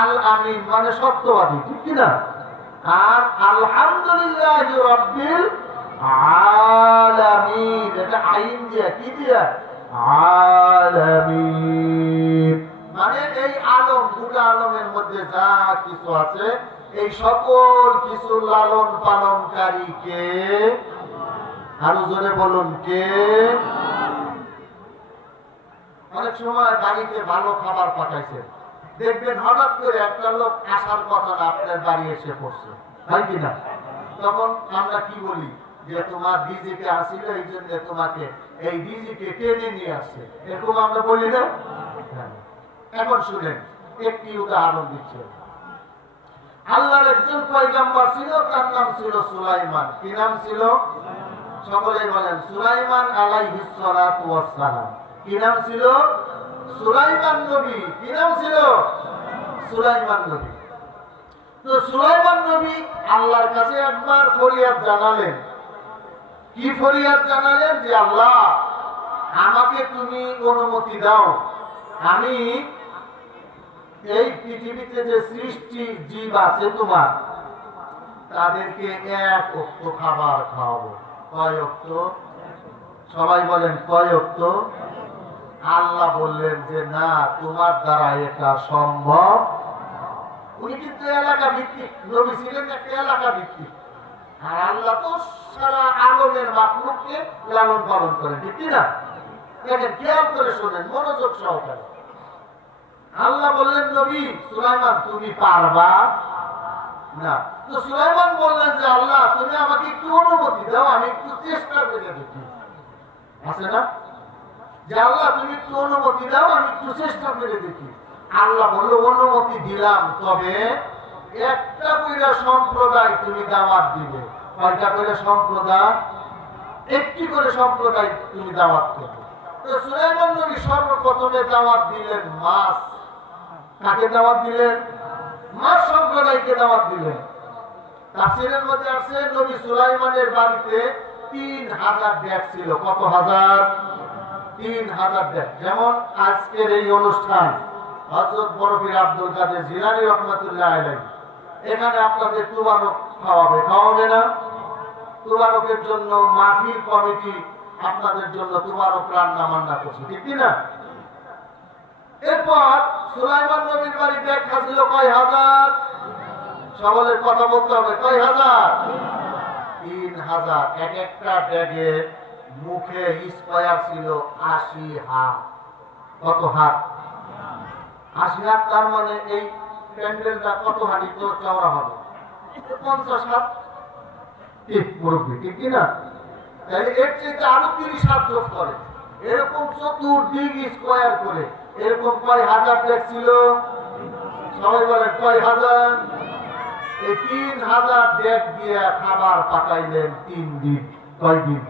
আল আমিন মানে সত্যবাদী, ঠিক কি না? আর আলহামদুলিল্লাহি রাব্বিল আলামিন, এটা আইন দিয়া কি দিয়া? আলামিন মানে এই আলম, পুরো আলমের মধ্যে যা কিছু আছে এই সকল কিছু লালন পালনকারী কে? আরো জোরে বলুন কে? অনেক সময় বাড়িতে ভালো খাবার পাঠাইছে, দেখবেন হঠাৎ করে একটা লোক আসার কথা না আপনার বাড়ি এসে পড়ছে, হয় কিনা? তখন আমরা কি বলি যে তোমার রিজিকে আসিল, এই জন্য তোমাকে এই রিজিকে টেনে নিয়ে আসছে, এরকম আমরা বলি না? এখন শুনেন, একটি উদাহরণ দিচ্ছে। আল্লাহর একজন পয়গম্বর ছিল, তার নাম ছিল সুলাইমান। কি নাম ছিল? সকলেই বলেন সুলাইমান আলাইহিস সালাতু ওয়াস সালাম। কি নাম ছিল? সুলাইমান নবী। কি নাম ছিল? সুলাইমান নবী। তো সুলাইমান নবী আল্লাহর কাছে একবার ফরিয়াদ জানালেন। কি ফরিয়াদ জানালেন? যে আল্লাহ, আমাকে তুমি অনুমতি দাও, আমি এই পৃথিবীতে যে সৃষ্টি জীব আছে তোমার, তাদেরকে এক ওক্ত খাবার খাওয়াবো। কয় ওক্ত? সবাই বলেন কয় ওক্ত? আল্লাহ বললেন যে না, তোমার দ্বারা এটা সম্ভব। উনি কিন্তু এলাকা ভিত্তিক নবী ছিলেন, একটা এলাকা ভিত্তিক। আর আল্লাহ তো সারা আলমের মাখলুককে লালন পালন করেন, ঠিক না? দেখেন, খেয়াল করে শোনেন মনোযোগ সহকারে। আল্লাহ বললেন নবী সুলাইমান, তুমি পারবা না। তো সুলাইমান বললেন যে আল্লাহ, তুমি আমাকে একটু অনুমতি দাও, আমি একটু চেষ্টা করে দেখি। আছে না যে আল্লাহ তুমি একটু অনুমতি দাও, আমি একটু চেষ্টা করে দেখি। আল্লাহ বললো অনুমতি দিলাম, তবে একটা কইরা সম্প্রদায় তুমি দাওয়াত দিবে। কয়টা করে সম্প্রদায়? একটি করে সম্প্রদায় তুমি দাওয়াত করবে। তো সুলাইমান নবী সর্বপ্রথমে দাওয়াত দিলেন মাছ। কাকে দাওয়াত দিলেন? মাছ সম্প্রদায়কে দাওয়াত দিলেন। তাফসীরের মধ্যে আছে নবী সুলাইমানের বাড়িতে 3000 ব্যাগ ছিল। কত হাজার? 3000 ব্যাগ। যেমন আজকের এই অনুষ্ঠান হযরত বরফির আব্দুল কাদের জিলানী রাহমাতুল্লাহ আলাইহি, এখানে আপনাদের তুবারক খাওয়াবে, খাওয়াবে না? তুবারকের জন্য মাহফিল কমিটি আপনাদের জন্য তুবারক রান্না বান্না করছে, ঠিক না? এরপর সুলাইমান নবীর বাড়ি ব্যাগ ছিল কয় হাজার? সকলের কথা বলতে হবে, কয় হাজার? 3000। এক একটা ব্যাগে মুখে স্কয়ার ছিল 80 হাত। কত হাত? 80 হাত। তার মানে এই প্যান্ডেলটা কত হাঁটি তো চওড়া হবে? 50 হাত। ঠিক মুরব্বী, ঠিক না? তাহলে এর চেয়ে আরো 30 হাত যোগ করে, এরকম চতুর্দিক স্কয়ার করে এরকম কয় হাজার ব্যাগ ছিল? সবাই বলেন কয় হাজার? এই 3000 ব্যাগ দিয়ে খাবার পাঠাইলেন 3 দিন। কয় দিন?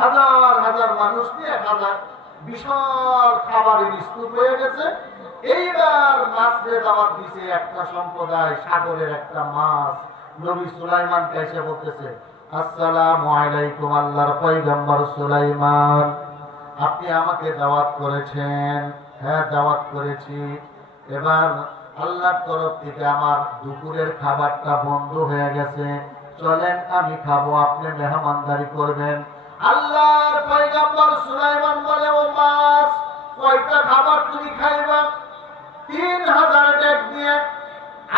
হাজার হাজার মানুষ নিয়ে 1000 বিশাল খাবারের স্তূপ হয়ে গেছে। এইবার মাছরে দাওয়াত দিছে একটা সম্প্রদায়, সাগরের একটা মাছ। নবী সুলাইমানকে এসে বলতেছে, আসসালামু আলাইকুম আল্লাহর পয়গম্বর সুলাইমান, আপনি আমাকে দাওয়াত করেছেন। হ্যাঁ, দাওয়াত করেছি। এবার আল্লাহর তরফ থেকে আমার দুপুরের খাবারটা বন্ধ হয়ে গেছে, চলেন আমি খাবো, আপনি মেহমানদারি করবেন। আল্লাহর পয়গম্বর সুলাইমান বলে, ও মাছ, কয়টা খাবার তুমি খাইবা? 3000 ব্যাগ দিয়ে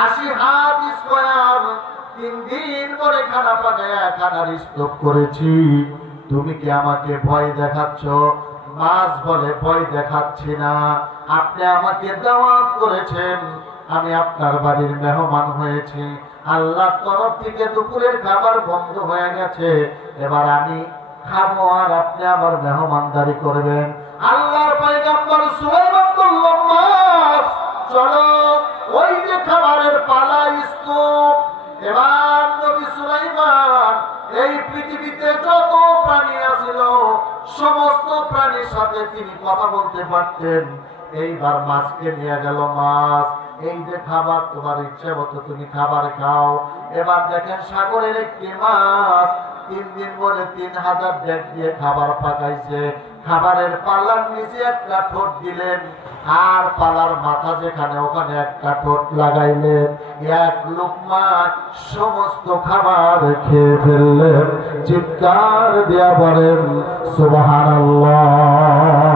80 হাত স্কয়ার 3 দিন পরে খানা পাকায়া খানার স্তূপ করেছি, তুমি কি আমাকে ভয় দেখাচ্ছ? মাছ বলে, ভয় দেখাচ্ছি না, আপনি আমাকে দাওয়াত করেছেন, আমি আপনার বাড়ির মেহমান হয়েছি, আল্লাহর তরফ থেকে দুপুরের খাবার বন্ধ হয়ে গেছে, এবার আমি খাবো আর আপনি আমার মেহমানদারি করবেন। আল্লাহর পয়গম্বর সুলাইমান বলল, মাছ চলো, ওই যে খাবারের পালা স্তূপ। এবার নবী সুলাইমান এই পৃথিবীতে যত প্রাণী আছিল সমস্ত প্রাণীর সাথে তিনি কথা বলতে পারতেন। এইবার মাছকে নিয়ে গেল, মাছ এই যে খাবার, তোমার ইচ্ছে মতো তুমি খাবার খাও। এবার দেখেন সাগরের একটি মাছ 3 দিন পরে 3000 ডেট দিয়ে খাবার পাকাইছে। খাবারের পালার নিচে একটা ঠোঁট দিলেন, আর পালার মাথা যেখানে ওখানে একটা ঠোঁট লাগাইলেন। এক লোকমা সমস্ত খাবার খেয়ে ফেললেন। চিৎকার দিয়া বলেন সুবহানাল্লাহ।